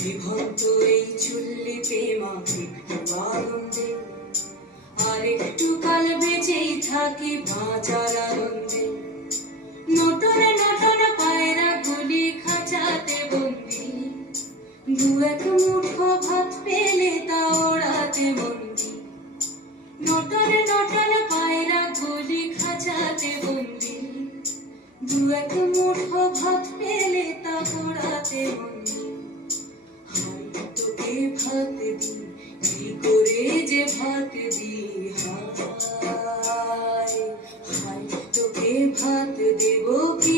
বিভক্ত এই চুল্লিতে মাকে আগুন দে, আর একটু কাল বেঁচেই থাকি বাঁচার আনন্দে। নটন নটন পায়রা গুলি খাঁচাতে বন্দি, দু এক মুঠো ভাত পেলে তা ওড়াতে বন্দি। নটন নটন পায়রা গুলি খাঁচাতে বন্দি, দু এক মুঠো ভাত পেলে তা ওড়াতে বন্দি। হাই তোকে ভাত দি, কি করে যে ভাত দি, হায় হায় তোকে ভাত দেব কি